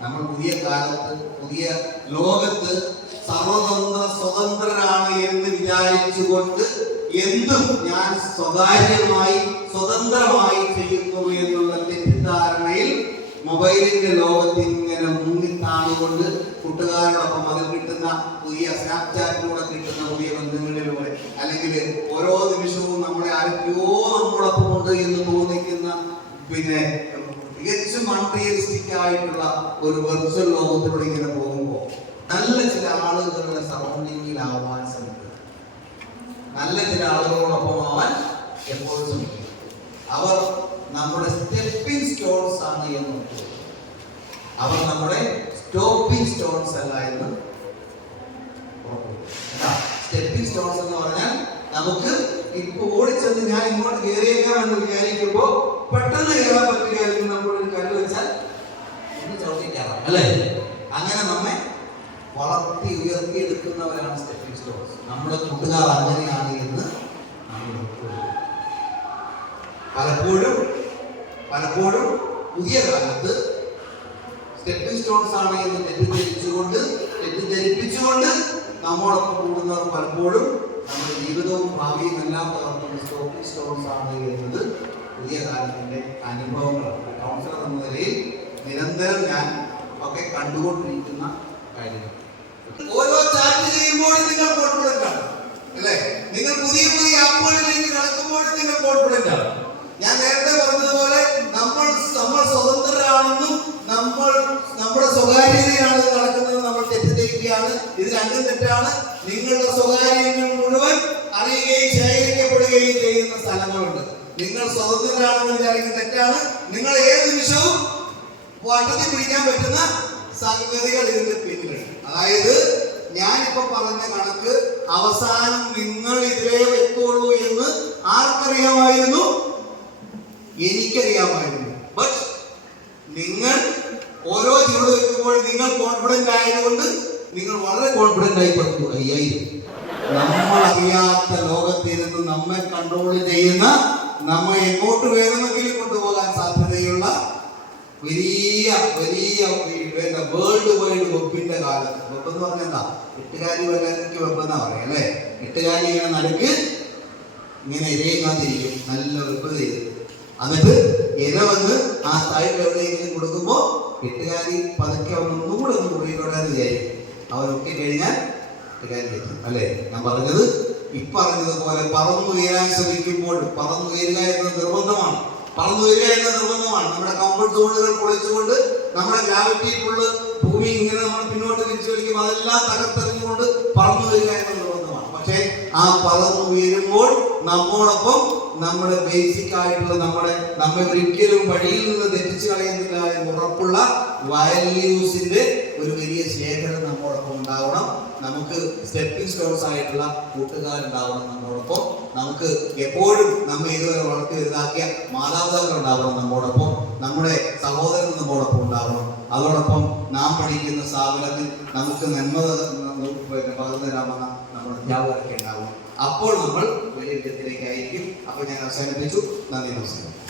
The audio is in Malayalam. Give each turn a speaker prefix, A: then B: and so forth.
A: നമ്മൾ പുതിയ കാലത്ത് പുതിയ ലോകത്ത് സർവതന്ത്ര സ്വതന്ത്രരാണ് എന്ന് വിചാരിച്ചുകൊണ്ട് എന്തും ഞാൻ സ്വകാര്യമായി സ്വതന്ത്രമായി ചെയ്യുന്നു എന്നുള്ള തെറ്റിദ്ധാരണയിൽ മൊബൈലിന്റെ ലോകത്ത് ഇങ്ങനെ മുങ്ങിത്താണുകൊണ്ട് കൂട്ടുകാരോടൊപ്പം അതിൽ കിട്ടുന്ന പുതിയ സ്നാപ്ചാറ്റിലൂടെ കിട്ടുന്ന പുതിയ ബന്ധങ്ങളിലൂടെ അല്ലെങ്കിൽ ഓരോ നിമിഷവും നമ്മളെ ആരൊക്കെയോ നമ്മളൊപ്പം ഉണ്ട് എന്ന് തോന്നിക്കുന്ന പിന്നെ തികച്ചും അൺറിയലിസ്റ്റിക് ആയിട്ടുള്ള ഒരു വെർച്വൽ ലോകത്തിലൂടെ ഇങ്ങനെ പോകുമ്പോൾ നല്ല ചില ആളുകളുടെ സറൗണ്ടിങ്ങിൽ ആവാൻ ശ്രമിക്കുക. നല്ല ചില ആളുകളോടൊപ്പം ആവാൻ എപ്പോഴും ശ്രമിക്കുക. അവർ നമ്മുടെ സ്റ്റെപ്പിംഗ് സ്റ്റോൺസ് ആണ് എന്ന്. അവർ നമ്മുടെ സ്റ്റോപ്പിംഗ് സ്റ്റോൺസ് അല്ല എന്ന് സ്റ്റെപ്പിംഗ് സ്റ്റോൺസ് എന്ന് പറഞ്ഞാൽ നമുക്ക് ഇപ്പൊ ഓടിച്ചെന്ന് ഞാൻ ഇങ്ങോട്ട് കയറിയേക്കാം എന്ന് വിചാരിക്കുമ്പോ പെട്ടെന്ന് കയറാൻ പറ്റുകയായിരുന്നു നമ്മളൊരു കല്ല് വെച്ചാൽ ഒന്ന് ചവിട്ടിക്കയറാം അല്ലേ അങ്ങനെ നമ്മെ വളർത്തി ഉയർത്തി എടുക്കുന്നവരാണ് സ്റ്റെപ്പിംഗ് സ്റ്റോൺസ് നമ്മുടെ കൂട്ടുകാർ അങ്ങനെയാണ് എന്ന്. പലപ്പോഴും പലപ്പോഴും പുതിയ കാലത്ത് സ്റ്റെപ്പിംഗ് സ്റ്റോൺസ് ആണ് എന്ന് തെറ്റിദ്ധരിച്ചുകൊണ്ട് തെറ്റിദ്ധരിപ്പിച്ചുകൊണ്ട് നമ്മോടൊപ്പം കൂടുന്നവർ പലപ്പോഴും നമ്മുടെ ജീവിതവും ഭാവിയും എല്ലാം തകർത്തുന്ന സ്റ്റോപ്പിംഗ് സ്റ്റോൺസ് ആണ് എന്നത് പുതിയ കാലത്തിന്റെ അനുഭവങ്ങളാണ്. കൗൺസിലർ എന്ന നിലയിൽ നിരന്തരം ഞാൻ ഒക്കെ കണ്ടുകൊണ്ടിരിക്കുന്ന കാര്യങ്ങൾ. ഓരോ ചാറ്റ് ചെയ്യുമ്പോഴും നിങ്ങൾ കോൺഫിഡന്റ് ആണ്. അല്ലേ? നിങ്ങൾ പുതിയ പുതിയ ആപ്പുകളിലേക്ക് കടക്കുമ്പോഴും നിങ്ങൾ കോൺഫിഡന്റ് ആണ്. ഞാൻ നേരത്തെ പറഞ്ഞതുപോലെ നമ്മൾ നമ്മൾ സ്വതന്ത്രരാണെന്നും നമ്മൾ നമ്മുടെ സ്വകാര്യതയാണ് തെറ്റിദ്ധരിക്കുകയാണ് ഇത് രണ്ടും തെറ്റാണ്. നിങ്ങളുടെ സ്വകാര്യങ്ങൾ മുഴുവൻ അറിയുകയും ശേഖരിക്കപ്പെടുകയും ചെയ്യുന്ന സ്ഥലങ്ങളുണ്ട്. നിങ്ങൾ സ്വതന്ത്രരാണെന്ന് വിചാരിക്കുന്നത് തെറ്റാണ്. നിങ്ങൾ ഏത് നിമിഷവും വട്ടത്തിൽ പിടിക്കാൻ പറ്റുന്ന സംഗതികൾ ഇതിന്റെ പിന്നിലുണ്ട്. അതായത് ഞാനിപ്പോ പറഞ്ഞ കണക്ക് അവസാനം നിങ്ങൾ ഇതിലേ എത്തുള്ളൂ എന്ന് ആർക്കറിയാമായിരുന്നു? എനിക്കറിയാമായിരുന്നു. ബട്ട് നിങ്ങൾ ഓരോ ചുവട് വെക്കുമ്പോൾ നിങ്ങൾ കോൺഫിഡന്റ് ആയതുകൊണ്ട് നിങ്ങൾ വളരെ കോൺഫിഡന്റ് ആയി പറഞ്ഞു. അയ്യായിരം. നമ്മൾ അറിയാത്ത ലോകത്തിരുന്ന് നമ്മെ കൺട്രോൾ ചെയ്യുന്ന നമ്മെ എങ്ങോട്ട് വേണമെങ്കിലും കൊണ്ടുപോകാൻ സാധ്യതയുള്ള വലിയ വലിയ വേൾഡ് വൈഡ് വെബിന്റെ കാലം. വെബ് എന്ന് പറഞ്ഞാൽ എന്താ? എട്ടുകാരി വരാനൊക്കെ വെബ് എന്നാ പറയാം അല്ലേ? എട്ടുകാരി ഇങ്ങനെ നടുക്ക് ഇങ്ങനെ ഇരയങ്ങാതിരിക്കും നല്ല വെബ് ചെയ്ത് എന്നിട്ട് ഇര വന്ന് ആ സൈഡിൽ എവിടെയെങ്കിലും കൊടുക്കുമ്പോൾ എട്ടുകാരി പതുക്കെ ഒന്നും കൂടെ ഒന്ന് കൂടിയിട്ടോട്ടെ എന്ന് വിചാരിക്കും. അവരൊക്കെ കഴിഞ്ഞാൽ എത്തും അല്ലേ? ഞാൻ പറഞ്ഞത് ഇപ്പറഞ്ഞതുപോലെ പറന്നുയരാൻ ശ്രമിക്കുമ്പോൾ പറന്നുയരുക എന്ന നിർബന്ധമാണ്. പറന്നുയരുക എന്ന നിർബന്ധമാണ്. നമ്മുടെ കംഫർട്ട് സോണുകൾ പൊളിച്ചുകൊണ്ട് നമ്മുടെ ഗ്രാവിറ്റി ഫുള്ള് ഭൂമി ഇങ്ങനെ നമ്മൾ പിന്നോട്ട് തിരിച്ചു വലിക്കും. അതെല്ലാം തകർത്തെറിഞ്ഞുകൊണ്ട് പറന്നു വരിക നിർബന്ധം ആ പലർന്ന് ഉയരുമ്പോൾ നമ്മോടൊപ്പം നമ്മുടെ ബേസിക് ആയിട്ടുള്ള നമ്മുടെ നമ്മൾ ഒരിക്കലും വഴിയിൽ നിന്ന് തെറ്റിച്ചു കളയുന്നില്ല എന്ന് ഉറപ്പുള്ള വാല്യൂസിന്റെ ഒരു വലിയ ശേഖരം നമ്മോടൊപ്പം ഉണ്ടാവണം. നമുക്ക് സ്റ്റെപ്പിംഗ് സ്റ്റോൺസ് ആയിട്ടുള്ള കൂട്ടുകാരുണ്ടാവണം നമ്മോടൊപ്പം. നമുക്ക് എപ്പോഴും നമ്മെ ഇതുവരെ വളർത്തി വലുതാക്കിയ മാതാപിതാക്കൾ ഉണ്ടാവണം നമ്മോടൊപ്പം. നമ്മുടെ സഹോദരൻ നമ്മോടൊപ്പം ഉണ്ടാവണം. അതോടൊപ്പം നാം പഠിക്കുന്ന സ്ഥാപനത്തിൽ നമുക്ക് നന്മ പകർന്നു തരാമെന്ന നമ്മുടെ അപ്പോൾ നമ്മൾ വലിയ ആയിരിക്കും അപ്പോൾ ഞാൻ അവസാനിപ്പിച്ചു. നന്ദി നമസ്കാരം.